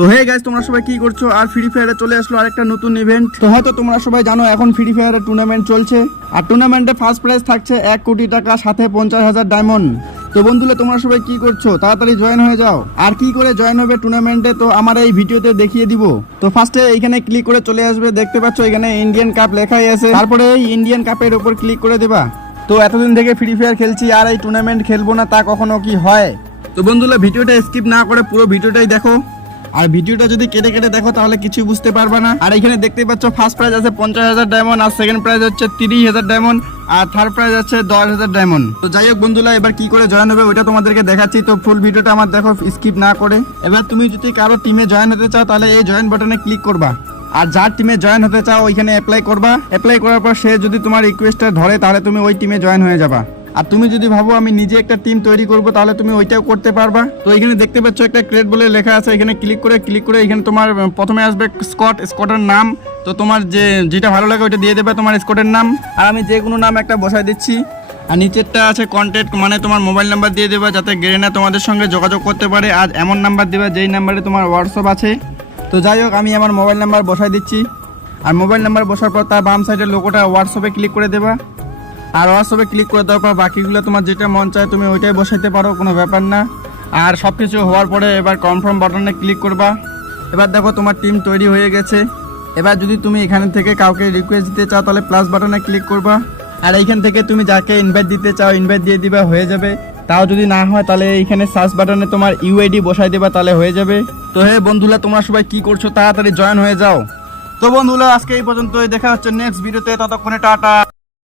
তো hey guys, তোমরা সবাই কি করছো? আর ফ্রি ফায়ারে চলে আসলো আরেকটা নতুন ইভেন্ট। তো হয়তো তোমরা সবাই জানো এখন ফ্রি ফায়ারে টুর্নামেন্ট চলছে, আর টুর্নামেন্টে ফার্স্ট প্রাইজ থাকছে 1 কোটি টাকা, সাথে 50,000 ডায়মন্ড। তো বন্ধুরা, তোমরা সবাই কি করছো? তাড়াতাড়ি জয়েন হয়ে যাও। আর কি করে জয়েন হবে টুর্নামেন্টে তো আমার এই ভিডিওতে দেখিয়ে দিব। তো ফার্স্টে এইখানে ক্লিক করে চলে আসবে, দেখতে পাচ্ছ এখানে ইন্ডিয়ান কাপ লেখাই আছে। তারপরে এই ইন্ডিয়ান কাপের উপর ক্লিক করে দেবা। তো এতদিন থেকে ফ্রি ফায়ার খেলছি আর এই টুর্নামেন্ট খেলবো না তা কখনো কি হয়? তো বন্ধুরা, ভিডিওটা স্কিপ না করে পুরো ভিডিওটাই দেখো। আর ভিডিওটা যদি কেটে কেটে দেখো তাহলে কিছুই বুঝতে পারবে না। আর এখানে দেখতেই পাচ্ছ ফার্স্ট প্রাইজ আছে 50,000 ডায়মন্ড, আর সেকেন্ড প্রাইজ হচ্ছে 30,000 ডায়মন্ড, আর থার্ড প্রাইজ আছে 10,000 ডায়মন্ড। তো যাই হোক বন্ধুরা, এবার কি করে জয়েন হবে ওইটা তোমাদেরকে দেখাচ্ছি। তো ফুল ভিডিওটা আমার দেখো, স্কিপ না করে। এবার তুমি যদি কারো টিমে জয়েন হতে চাও তাহলে এই জয়েন বাটনে ক্লিক করবা, আর যার টিমে জয়েন হতে চাও ওইখানে অ্যাপ্লাই করবা। অ্যাপ্লাই করার পর সে যদি তোমার রিকোয়েস্টটা ধরে তাহলে তুমি ওই টিমে জয়েন হয়ে যাবা। আর তুমি যদি ভাবো আমি নিজে একটা টিম তৈরি করব তাহলে তুমি ওইটাও করতে পারবা। তো এখানে দেখতে পাচ্ছ একটা ক্রিয়েট বলে লেখা আছে, এখানে ক্লিক করে এখানে তোমার প্রথমে আসবে স্কোয়াডের নাম। তো তোমার যেটা ভালো লাগে ওইটা দিয়ে দেবে তোমার স্কোয়াডের নাম, আর আমি যে কোনো নাম একটা বসাই দিচ্ছি। আর নিচেরটা আছে কন্ট্যাক্ট, মানে তোমার মোবাইল নাম্বার দিয়ে দেবা যাতে গেরেনা তোমাদের সঙ্গে যোগাযোগ করতে পারে। আর এমন নাম্বার দেবা যেই নাম্বারে তোমার হোয়াটসঅ্যাপ আছে। তো যাই হোক, আমি আমার মোবাইল নাম্বার বসাই দিচ্ছি। আর মোবাইল নাম্বার বসার পর তার বাম সাইডের লোগোটা হোয়াটসঅ্যাপে ক্লিক করে দেবা। আর হোয়াটসঅ্যাপে ক্লিক করে দেওয়ার পর বাকিগুলো তোমার যেটা মন চায় তুমি ওইটাই বসাইতে পারো, কোনো ব্যাপার না। আর সব কিছু হওয়ার পরে এবার কনফার্ম বাটনে ক্লিক করবা। এবার দেখো তোমার টিম তৈরি হয়ে গেছে। এবার যদি তুমি এখান থেকে কাউকে রিকোয়েস্ট দিতে চাও তাহলে প্লাস বাটনে ক্লিক করবা। আর এইখান থেকে তুমি যাকে ইনভাইট দিতে চাও ইনভাইট দিয়ে দিবা, হয়ে যাবে। তাও যদি না হয় তাহলে এইখানে সার্চ বাটনে তোমার ইউআইডি বসাই দেবা, তাহলে হয়ে যাবে। তো হে বন্ধুরা, তোমরা সবাই কি করছো? তাড়াতাড়ি জয়েন হয়ে যাও। তো বন্ধুরা, আজকে এই পর্যন্তই, দেখা হচ্ছে নেক্সট ভিডিওতে। ততক্ষণে টাটা।